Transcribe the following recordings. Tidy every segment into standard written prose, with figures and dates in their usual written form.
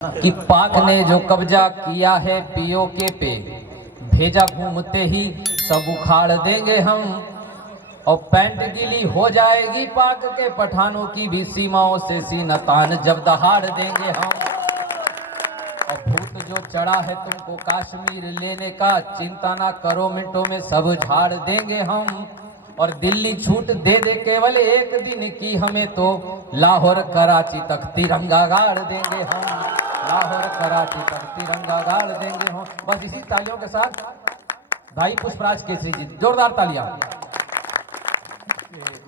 कि पाक ने जो कब्जा किया है पीओके पे, भेजा घूमते ही सब उखाड़ देंगे हम। और पैंट गीली हो जाएगी पाक के पठानों की भी सीमाओं से सीना तान जब दहाड़ देंगे हम। और भूत जो चढ़ा है तुमको कश्मीर लेने का, चिंता ना करो मिनटों में सब झाड़ देंगे हम। और दिल्ली छूट दे दे केवल एक दिन की, हमें तो लाहौर कराची तक तिरंगा गाड़ देंगे हम। लाहौर कराची तक तिरंगा गाड़ देंगे हम। बस इसी तालियों के साथ भाई पुष्पराज केसरी जी, जोरदार तालियां।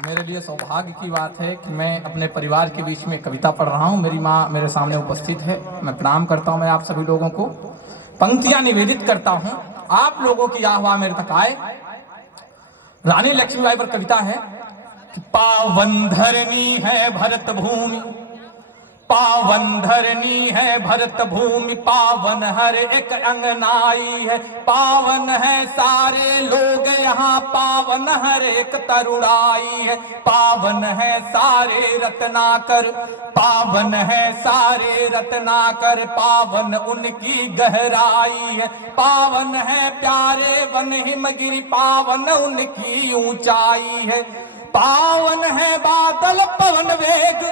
मेरे लिए सौभाग्य की बात है कि मैं अपने परिवार के बीच में कविता पढ़ रहा हूँ। मेरी माँ मेरे सामने उपस्थित है। मैं प्रणाम करता हूँ मैं आप सभी लोगों को। पंक्तियां निवेदित करता हूँ, आप लोगों की आह्वान मेरे तक आए। रानी लक्ष्मीबाई पर कविता है कि पावन धरनी है भरत भूमि, पावन धरनी है भरत भूमि, पावन हर एक अंगनाई है। पावन है सारे लोग यहाँ, पावन हर एक तरुणाई है। पावन है सारे रत्नाकर, पावन है सारे रत्नाकर, पावन उनकी गहराई है। पावन है प्यारे वन हिमगिरी, पावन उनकी ऊंचाई है। पावन है बादल पवन वेग,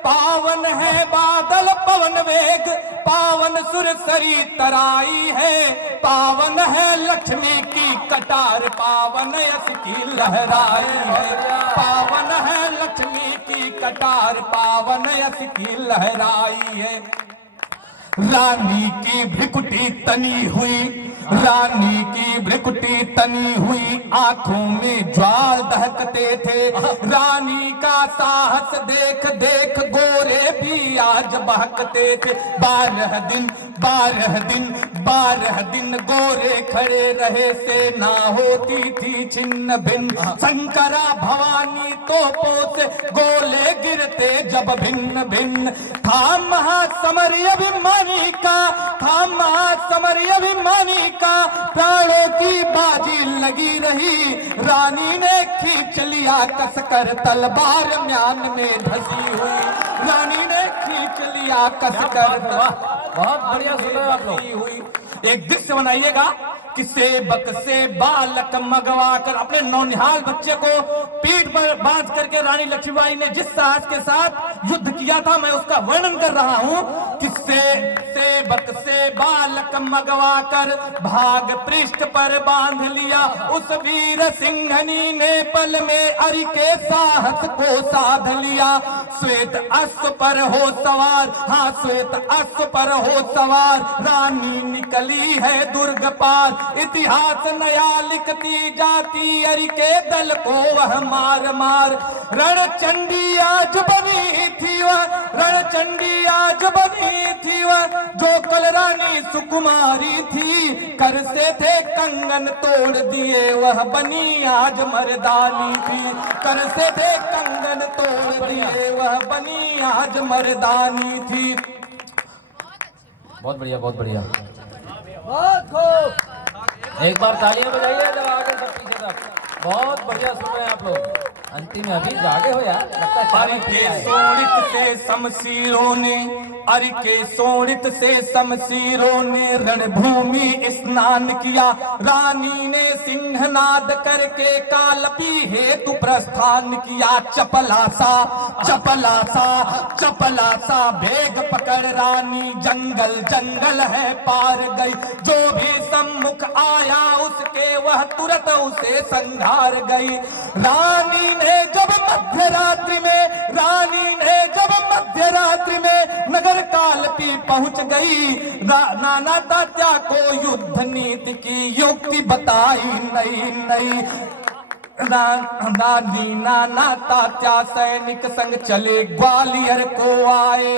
पावन है बादल पवन वेग, पावन सुरसरी तराई है। पावन है लक्ष्मी की कटार, पावन यश की लहराई है। पावन है लक्ष्मी की कटार, पावन यश की लहराई है। रानी की भ्रिकुटी तनी हुई, रानी की भ्रिकुटी तनी हुई, आंखों में ज्वार दहकते थे। रानी का साहस देख देख गोरे भी आज बहकते थे। 12 दिन 12 दिन 12 दिन गोरे खड़े रहे, सेना होती थी छिन्न भिन्न। शंकरा भवानी तोपों से गोले गिरते जब भिन्न भिन्न। था महासमर अभिमानी का, था महासमर अभिमानी का, प्राणों की बाजी लगी रही। रानी ने खींच लिया कसकर तलवार म्यान में धसी हुई। रानी ने खींच लिया कसकर, बहुत बढ़िया सुन रहे हो आप लोग। हुई। एक दृश्य बनाइएगा कि सेवक से बालक मंगवा कर अपने नौनिहाल बच्चे को पीठ पर बांध करके रानी लक्ष्मीबाई ने जिस साहस के साथ युद्ध किया था, मैं उसका वर्णन कर रहा हूं कि सेवक से बालक मंगवा कर भाग पृष्ठ पर बांध लिया। उस वीर सिंहनी ने पल में अरि के साहस को साध लिया। श्वेत अश्व पर हो सवार, हाँ श्वेत अश्व पर हो सवार, रानी निकली है दुर्ग पार। इतिहास नया लिखती जाती, अरि के दल को वह मार मार। रणचंडी आज बनी थी वह, रणचंडी आज बनी थी वह, जो कल रानी सुकुमारी थी। कर से थे कंगन तोड़ दिए, वह बनी आज मर्दानी थी। कर से थे कंगन तोड़ दिए, वह बनी आज मर्दानी थी। बहुत बढ़िया, बहुत बढ़िया। एक बार तालियां बजाइए जब आगे सब पीछे तक। बहुत बढ़िया सुन रहे हैं आप लोग। अंतिम में अभी जागे हो यार, लगता है। अरि के सोड़ित से शमशीरों ने, अरि के सोड़ित से शमशीरों ने रणभूमि स्नान किया। रानी ने सिंहनाद करके कालपी हेतु प्रस्थान किया। चपलासा चपलासा चपलासा भेग पकड़ रानी जंगल जंगल है पार गई। जो भी सम्मुख आया उसके वह तुरंत उसे संघार गई। रानी ने जब मध्यरात्रि में, रानी ने जब मध्यरात्रि में नगर कालपी पहुंच गई। नाना तात्या को युद्ध नीति की युक्ति बताई नई नई। नानी नाना तात्या सैनिक संग चले ग्वालियर को आए।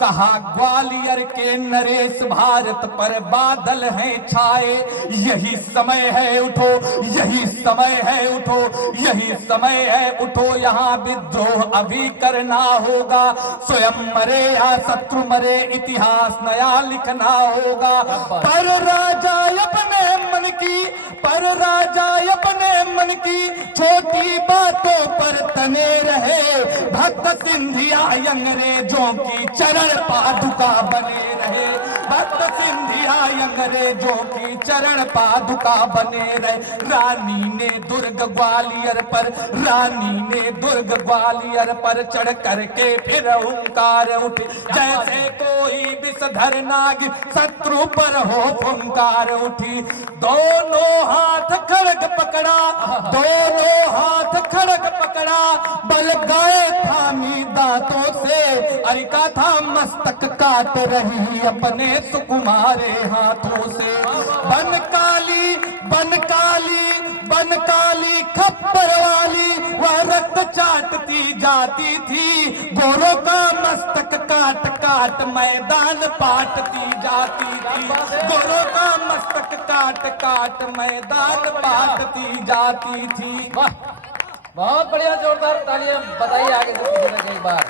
कहा ग्वालियर के नरेश भारत पर बादल हैं छाए। यही समय है उठो, यही समय है उठो, यही समय है उठो, यहाँ विद्रोह अभी करना होगा। स्वयं मरे या शत्रु मरे, इतिहास नया लिखना होगा। पर राजा अपने मन की, पर राजा अपने मन की छोटी बातों पर तने रहे। भक्त सिंधिया अंग्रेजों की चरण पादुका बने रहे। भक्त सिंधिया अंग्रेजों की चरण पादुका बने रहे। रानी ने दुर्ग ग्वालियर पर, रानी ने दुर्ग ग्वालियर पर चढ़ करके फिर हुंकार उठी। जैसे कोई विषधर नाग शत्रु पर हो हुंकार उठी। दोनों हाथ खड़ग पकड़ा, दोनों हाथ खड़ग पकड़ा, बल गाए थामी दांतों से। अरिका था मस्तक काट रही अपने सुकुमारे हाथों से। बन काली, बन काली, बन काली खप्पर वाली, वह रक्त चाटती जाती थी। गोरों का मस्तक काट काट मैदान पाटती जाती थी। गोरों का मस्तक काट काट मैदान पाटती जाती थी। वाह, बहुत बढ़िया, जोरदार तालियां बताइए आगे से किसी ने एक बार।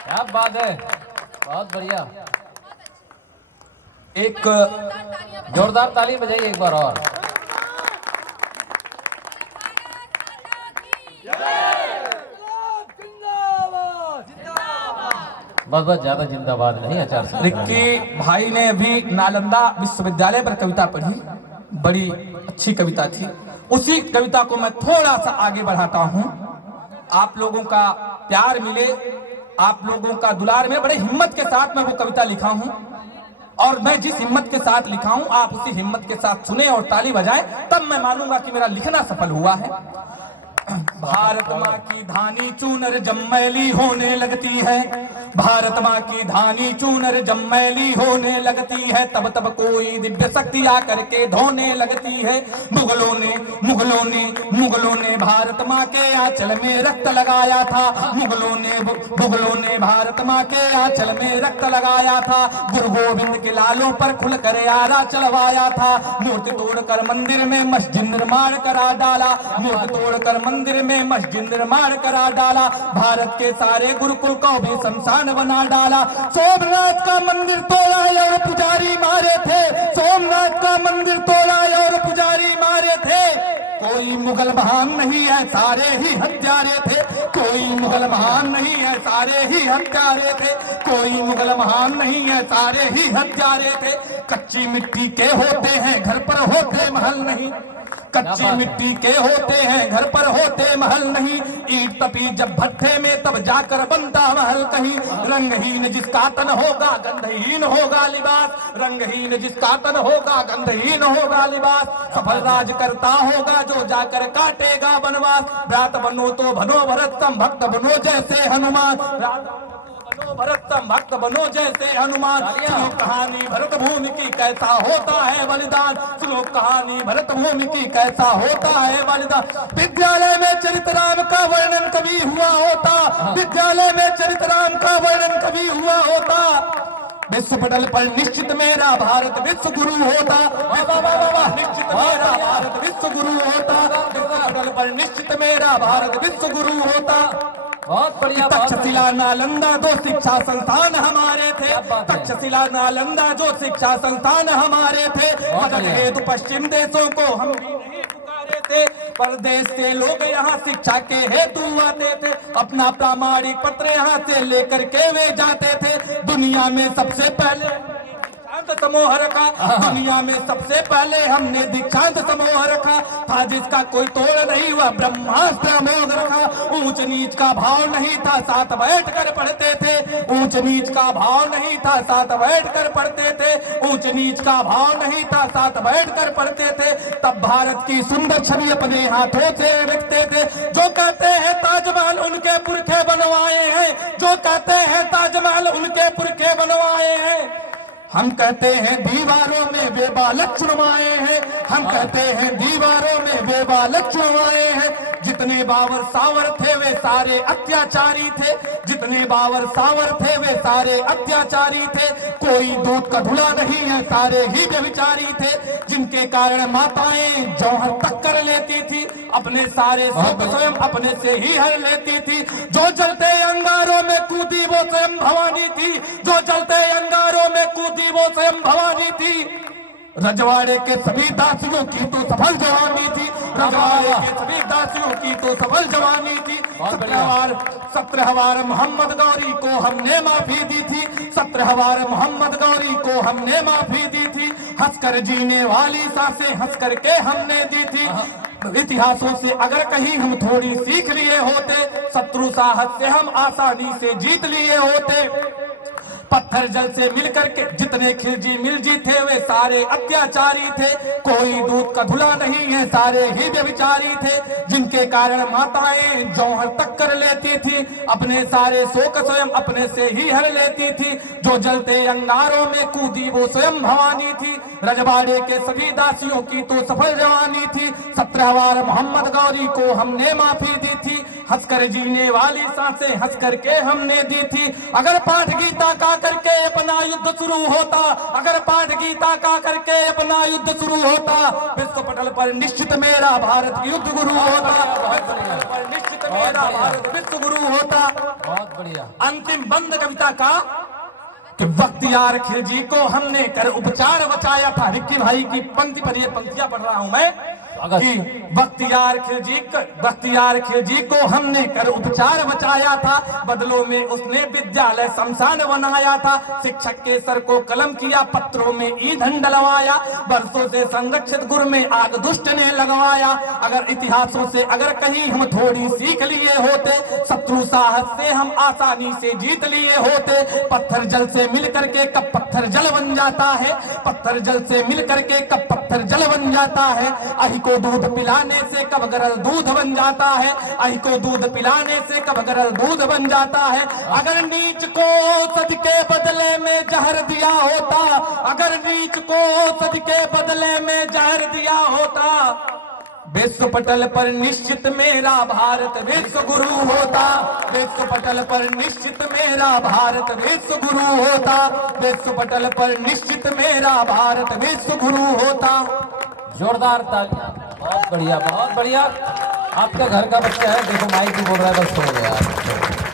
क्या बात है, बहुत बढ़िया। एक जोरदार ताली बजाइए एक बार और। बस बस, ज्यादा जिंदाबाद नहीं, आचार संहिता। रिक्की भाई ने अभी नालंदा विश्वविद्यालय पर कविता पढ़ी, बड़ी अच्छी कविता थी। उसी कविता को मैं थोड़ा सा आगे बढ़ाता हूं। आप लोगों का प्यार मिले, आप लोगों का दुलार मिले। बड़े हिम्मत के साथ मैं वो कविता लिखा हूं, और मैं जिस हिम्मत के साथ लिखा हूं आप उसी हिम्मत के साथ सुने और ताली बजाएं, तब मैं मानूंगा कि मेरा लिखना सफल हुआ है। भारत माँ की धानी चूनर जम्मैली होने लगती है। भारत माँ की धानी चूनर जम्मैली होने लगती है। तब तब कोई दिव्य शक्ति आकर के धोने लगती है। मुगलों ने भारत माँ के आंचल में रक्त लगाया था। मुगलों ने भारत माँ के आंचल में रक्त लगाया था। गुरु गोविंद के लालों पर खुलकर आरा चलवाया था। मूर्ति तोड़कर मंदिर में मस्जिद निर्माण करा डाला। मूर्ति तोड़कर मंदिर में मस्जिद निर्माण करा डाला। भारत के सारे गुरुकुल को भी शमशान बना डाला। सोमनाथ का मंदिर तोड़ा और पुजारी मारे थे। सोमनाथ का मंदिर तोड़ा और पुजारी मारे थे। कोई मुगल महान नहीं है, सारे ही हत्यारे थे। कोई मुगल महान नहीं है, सारे ही हत्यारे थे। कोई मुगल महान नहीं है, सारे ही हत्यारे थे। कच्ची मिट्टी के होते हैं, घर पर होते महल नहीं। कच्ची मिट्टी के होते हैं, घर पर होते महल नहीं। ईंट तपी जब भट्ठे में, तब जाकर बनता महल कहीं। रंगहीन जिसका तन होगा, गंधहीन होगा लिबास। रंगहीन जिसका तन होगा, गंधहीन होगा लिबास। सफल राज करता होगा जो जाकर काटेगा वनवास। व्रात बनो तो बनो भरतम, भक्त बनो जैसे हनुमान। भरतम भक्त बनो जैसे हनुमान। सुनो कहानी भरत भूमि की कैसा होता है बलिदान। सुनो कहानी भरत भूमि की कैसा होता है बलिदान। विद्यालय में चरितराम का वर्णन कभी हुआ होता। विद्यालय में चरितराम का वर्णन कभी हुआ होता। विश्व पटल पर निश्चित मेरा भारत विश्व गुरु होता। निश्चित मेरा भारत विश्व गुरु होता। विश्व पटल पर निश्चित मेरा भारत विश्व गुरु होता। बहुत बढ़िया। तक्षशिला नालंदा दो शिक्षा संस्थान हमारे थे। तक्षशिला नालंदा जो शिक्षा संस्थान हमारे थे। मदद हेतु पश्चिम देशों को हम भी नहीं पुकारे थे। परदेश से लोग यहाँ शिक्षा के हेतु आते थे। अपना प्रामाणिक पत्र यहाँ से लेकर के वे जाते थे। दुनिया में सबसे पहले दीक्षांत समूह रखा। दुनिया में सबसे पहले हमने दीक्षांत समूह रखा था। जिसका कोई तोड़ नहीं, वह ब्रह्मास्त्र अमोघ रखा। ऊंच नीच का भाव नहीं था, साथ बैठ कर पढ़ते थे। ऊंच नीच का भाव नहीं था, साथ बैठ कर पढ़ते थे। ऊंच नीच का भाव नहीं था, साथ बैठ कर पढ़ते थे। तब भारत की सुंदर छवि अपने हाथों से रखते थे। जो कहते हैं ताजमहल उनके पुरखे बनवाए हैं। जो कहते हैं ताजमहल उनके पुरखे बनवाए हैं। हम कहते हैं दीवारों में वे बालक चुनवाए हैं। हम कहते हैं दीवारों में वे बालक चुनवाए हैं। जितने बाबर सावर थे वे सारे अत्याचारी थे। जितने बाबर सावर थे वे सारे अत्याचारी थे। कोई दूध का धुला नहीं है, सारे ही व्यभिचारी थे। जिनके कारण माताएं जौहर तक कर लेती थी। अपने सारे सुख स्वयं अपने से ही हर लेती थी। जो जलते अंगारों में कूदी वो स्वयं भवानी थी। जो जलते अंगारों में कूदी वो स्वयं भवानी थी। रजवाड़े के सभी दासियों की तो सफल जवानी थी, रजवाड़े के सभी दासियों की तो सफल जवानी थी। 17 बार मोहम्मद गौरी को हमने माफी दी थी, 17 बार मोहम्मद गौरी को हमने माफी दी थी। हंसकर जीने वाली सांसें हंस करके हमने दी थी। इतिहासों से अगर कहीं हम थोड़ी सीख लिए होते, शत्रु साहस से हम आसानी से जीत लिए होते। पत्थर जल से मिलकर के जितने खिलजी मिलजी थे वे सारे अत्याचारी थे, कोई दूध का धुला नहीं है, सारे ही व्यभिचारी थे। जिनके कारण माताएं जौहर तक कर लेती थी, अपने सारे शोक स्वयं अपने से ही हर लेती थी। जो जलते अंगारों में कूदी वो स्वयं भवानी थी। रजवाड़े के सभी दासियों की तो सफल जवानी थी। 17 बार मोहम्मद गौरी को हमने माफी दी थी। हंसकर जीने वाली सांसें हंस करके हमने दी थी। अगर पाठ गीता का करके अपना युद्ध शुरू होता, अगर पाठ गीता का करके अपना युद्ध शुरू होता, विश्व पटल पर निश्चित मेरा भारत युद्ध गुरु होता, विश्व पटल पर निश्चित मेरा भारत विश्व गुरु होता। बहुत बढ़िया। अंतिम बंद कविता का कि बख्तियार खिलजी को हमने कर उपचार बचाया था। रिक्की भाई की पंक्ति पर ये पंक्तियां पढ़ रहा हूं मैं कि बख्तियार खिलजी को हमने कर उपचार बचाया था, बदलों में उसने विद्यालय शमशान बनाया था। शिक्षक के सर को कलम किया, पत्रों में ईंधन डलवाया, बरसों से संरक्षित गुर में आग दुष्ट ने लगवाया। अगर इतिहासों से अगर कहीं हम थोड़ी सीख लिए होते, शत्रु साहस से हम आसानी से जीत लिए होते। पत्थर जल से मिलकर के कब पत्थर जल बन जाता है, पत्थर जल से मिलकर के कब पत्थर जल बन जाता है। अहि को दूध पिलाने से कब गरल दूध बन जाता है, अहि को दूध पिलाने से कब गरल दूध बन जाता है। अगर नीच को सद के बदले में जहर दिया होता, अगर नीच को सद के बदले में जहर दिया होता, विश्व पटल पर निश्चित मेरा भारत विश्व गुरु होता, विश्व पटल पर निश्चित मेरा भारत विश्व गुरु होता, विश्व पटल पर निश्चित मेरा भारत विश्व गुरु होता। जोरदार तालियां। बहुत बढ़िया, बहुत बढ़िया। आपका घर का बच्चा है, देखो माइक भी बोल रहा है, बस हो गया।